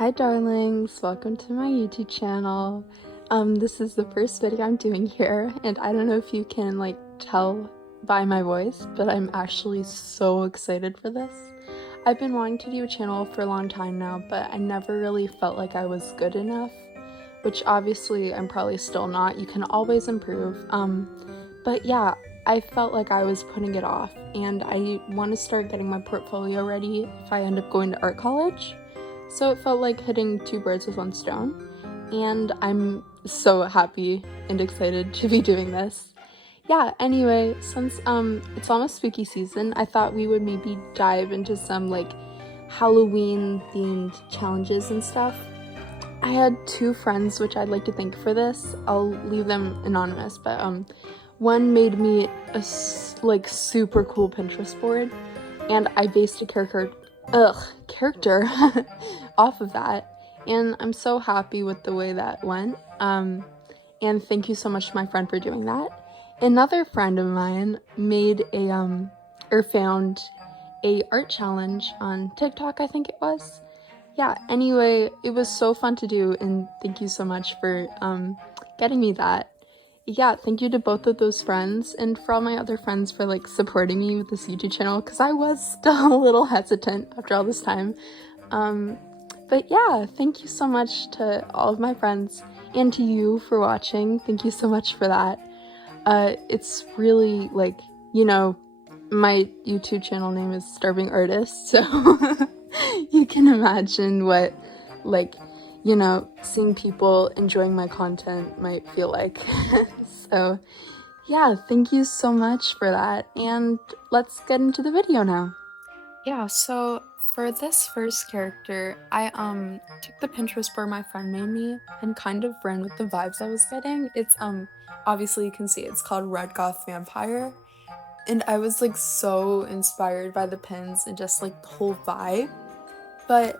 Hi darlings, welcome to my YouTube channel. This is the first video I'm doing here, and I don't know if you can tell by my voice, but I'm actually so excited for this. I've been wanting to do a channel for a long time now, but I never really felt like I was good enough, which obviously I'm probably still not. You can always improve. But yeah, I felt like I was putting it off, and I want to start getting my portfolio ready if I end up going to art college. So it felt like hitting two birds with one stone, and I'm so happy and excited to be doing this. Yeah, anyway, since it's almost spooky season, I thought we would maybe dive into some Halloween themed challenges and stuff. I had two friends which I'd like to thank for this. I'll leave them anonymous, but one made me a super cool Pinterest board, and I based a character off of that, and I'm so happy with the way that went. And thank you so much to my friend for doing that. Another friend of mine made found a art challenge on TikTok, I think it was. Yeah, anyway, it was so fun to do, and thank you so much for getting me that. Yeah, thank you to both of those friends, and for all my other friends for supporting me with this YouTube channel, because I was still a little hesitant after all this time. But yeah, thank you so much to all of my friends, and to you for watching. Thank you so much for that. It's really my YouTube channel name is Starving Artist, so you can imagine what seeing people enjoying my content might feel like. So yeah, thank you so much for that, and let's get into the video now. Yeah, so for this first character, I took the Pinterest board my friend made me and kind of ran with the vibes I was getting. It's obviously you can see it's called Red Goth Vampire, and I was so inspired by the pins and just the whole vibe. But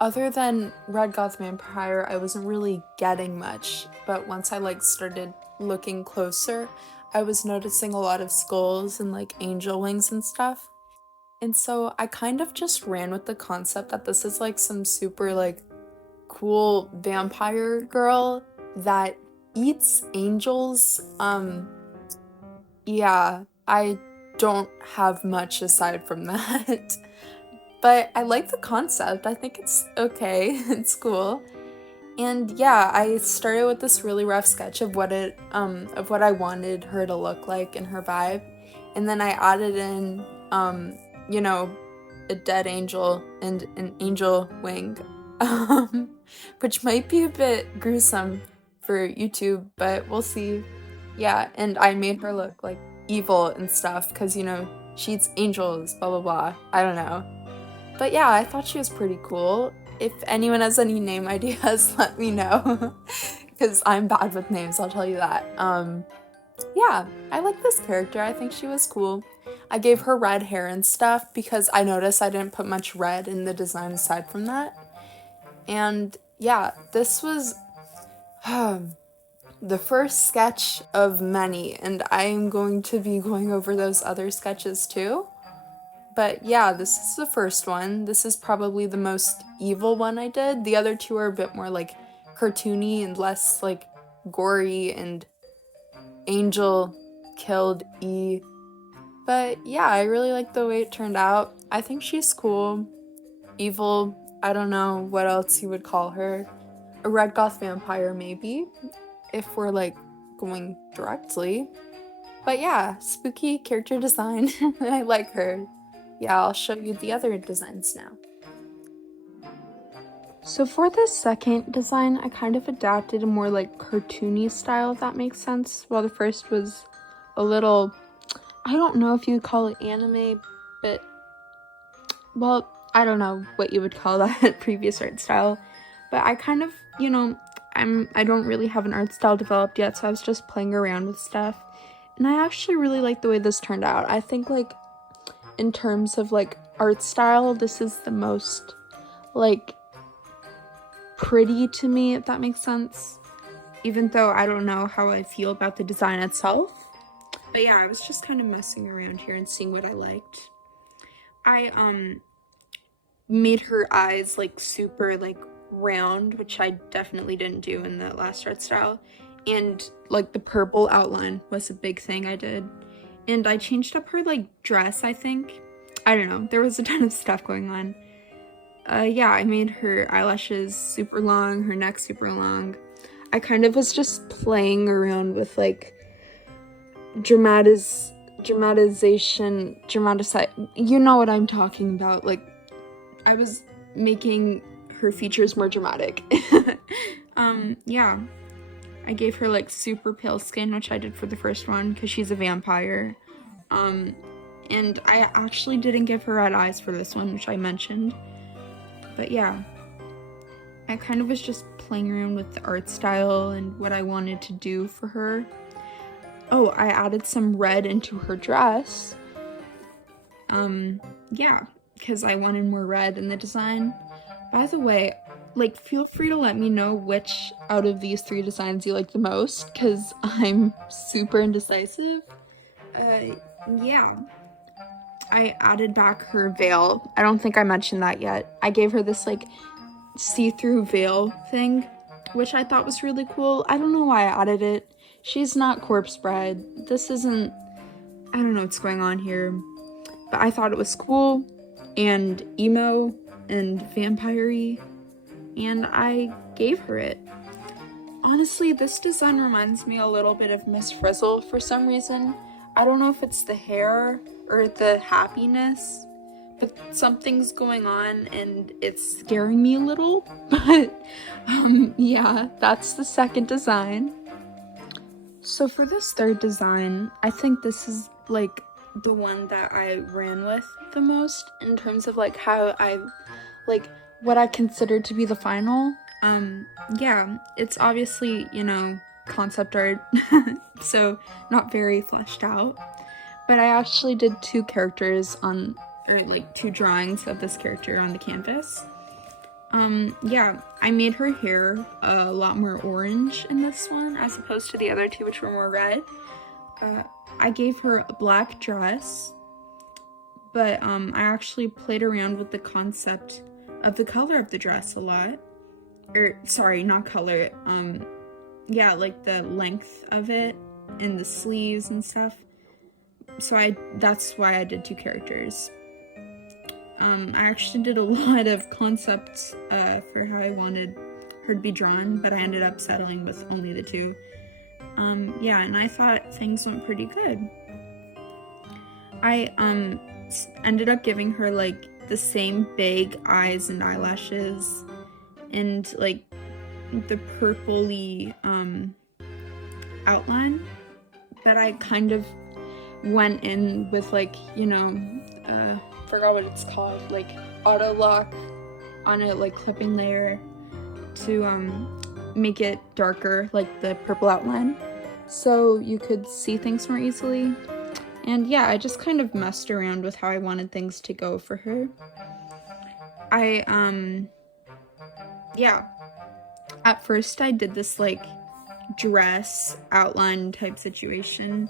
other than Red Goth Vampire, I wasn't really getting much, but once I started looking closer, I was noticing a lot of skulls and angel wings and stuff. And so I kind of just ran with the concept that this is some super cool vampire girl that eats angels. Yeah, I don't have much aside from that. But I like the concept. I think it's okay. It's cool. And yeah, I started with this really rough sketch of what I wanted her to look like and her vibe. And then I added in a dead angel and an angel wing, which might be a bit gruesome for YouTube, but we'll see. Yeah, and I made her look evil and stuff because she eats angels, blah blah blah. I don't know. But yeah, I thought she was pretty cool. If anyone has any name ideas, let me know, because I'm bad with names, I'll tell you that. Yeah, I like this character. I think she was cool. I gave her red hair and stuff because I noticed I didn't put much red in the design aside from that. And yeah, this was the first sketch of many, and I am going to be going over those other sketches too. But yeah, this is the first one. This is probably the most evil one I did. The other two are a bit more cartoony and less gory and angel killed E. But yeah, I really like the way it turned out. I think she's cool. Evil, I don't know what else you would call her. A Red Goth Vampire maybe, if we're going directly. But yeah, spooky character design. I like her. Yeah, I'll show you the other designs now. So for this second design, I kind of adapted a more cartoony style, if that makes sense. While the first was a little, I don't know if you would call it anime, but, well, I don't know what you would call that previous art style. But I kind of, I don't really have an art style developed yet, so I was just playing around with stuff. And I actually really like the way this turned out. I think in terms of art style, this is the most pretty to me, if that makes sense, even though I don't know how I feel about the design itself. But yeah, I was just kind of messing around here and seeing what I liked. I made her eyes like super like round, which I definitely didn't do in the last art style. And like the purple outline was a big thing I did. And I changed up her like dress, I think. I don't know, there was a ton of stuff going on. Yeah, I made her eyelashes super long, her neck super long. I kind of was just playing around with like you know what I'm talking about. Like, I was making her features more dramatic. Yeah. I gave her like super pale skin, which I did for the first one because she's a vampire. And I actually didn't give her red eyes for this one, which I mentioned. But yeah, I kind of was just playing around with the art style and what I wanted to do for her. Oh, I added some red into her dress. Yeah, because I wanted more red in the design. By the way, like, feel free to let me know which out of these 3 designs you like the most, because I'm super indecisive. Yeah. I added back her veil. I don't think I mentioned that yet. I gave her this, like, see-through veil thing, which I thought was really cool. I don't know why I added it. She's not corpse bride. This isn't... I don't know what's going on here. But I thought it was cool and emo and vampire-y, and I gave her it. Honestly, this design reminds me a little bit of Miss Frizzle for some reason. I don't know if it's the hair or the happiness, but something's going on and it's scaring me a little. But yeah, that's the second design. So for this third design, I think this is like the one that I ran with the most in terms of like how I like what I consider to be the final. Yeah, it's obviously, you know, concept art, so not very fleshed out, but I actually did 2 characters on, or like 2 drawings of this character on the canvas. Yeah, I made her hair a lot more orange in this one as opposed to the other 2, which were more red. I gave her a black dress, but I actually played around with the concept of the color of the dress a lot. Or, sorry, not color, yeah, like the length of it and the sleeves and stuff. So that's why I did 2 characters. I actually did a lot of concepts for how I wanted her to be drawn, but I ended up settling with only the 2. Yeah, and I thought things went pretty good. I ended up giving her like the same big eyes and eyelashes and like the purpley outline, but I kind of went in with like, you know, forgot what it's called, like auto lock on a like clipping layer to make it darker, like the purple outline, so you could see things more easily. And yeah, I just kind of messed around with how I wanted things to go for her. Yeah, at first I did this like dress outline type situation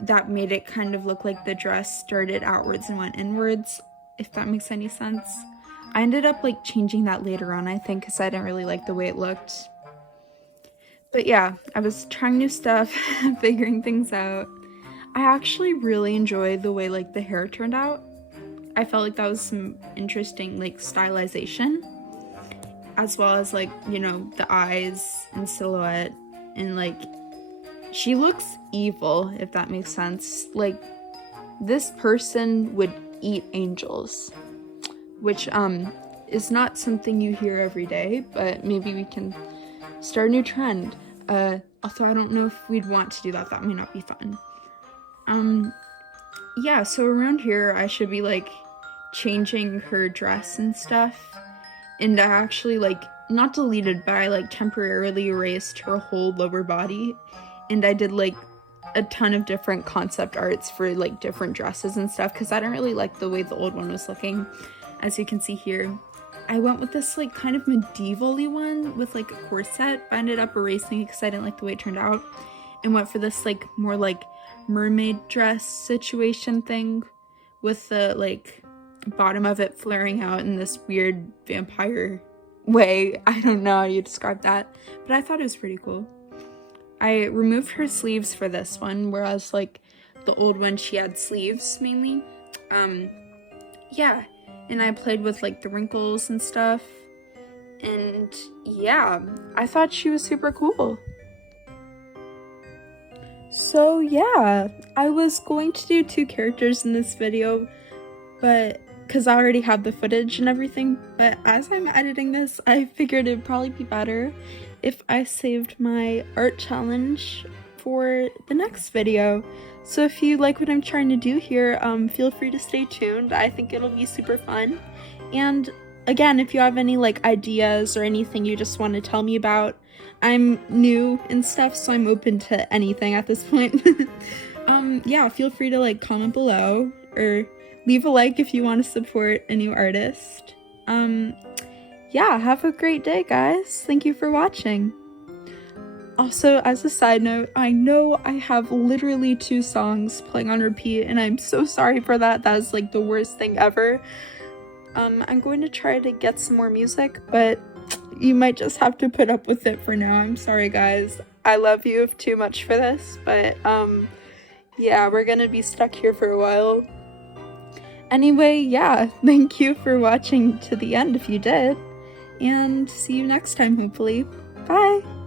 that made it kind of look like the dress started outwards and went inwards, if that makes any sense. I ended up like changing that later on, I think, because I didn't really like the way it looked. But yeah, I was trying new stuff, figuring things out. I actually really enjoyed the way like the hair turned out. I felt like that was some interesting like stylization, as well as like, you know, the eyes and silhouette, and like she looks evil, if that makes sense. Like, this person would eat angels, which is not something you hear every day, but maybe we can start a new trend. Although I don't know if we'd want to do that. That may not be fun. Yeah, so around here I should be like changing her dress and stuff, and I actually like not deleted, but I like temporarily erased her whole lower body, and I did like a ton of different concept arts for like different dresses and stuff because I didn't really like the way the old one was looking. As you can see here, I went with this like kind of medieval-y one with like a corset, but I ended up erasing it because I didn't like the way it turned out, and went for this like more like mermaid dress situation thing with the like bottom of it flaring out in this weird vampire way. I don't know how you describe that, but I thought it was pretty cool. I removed her sleeves for this one, whereas like the old one she had sleeves mainly. Yeah, and I played with like the wrinkles and stuff, and yeah, I thought she was super cool. So yeah, I was going to do 2 characters in this video, but because I already have the footage and everything, but as I'm editing this, I figured it'd probably be better if I saved my art challenge for the next video. So if you like what I'm trying to do here, feel free to stay tuned. I think it'll be super fun. And again, if you have any like ideas or anything you just want to tell me about, I'm new and stuff, so I'm open to anything at this point. Yeah, feel free to like comment below or leave a like if you want to support a new artist. Yeah, have a great day, guys. Thank you for watching. Also, as a side note, I know I have literally 2 songs playing on repeat, and I'm so sorry for that. That is like the worst thing ever. I'm going to try to get some more music, but you might just have to put up with it for now. I'm sorry, guys. I love you too much for this, but yeah, we're gonna be stuck here for a while. Anyway, yeah, thank you for watching to the end if you did, and see you next time, hopefully. Bye!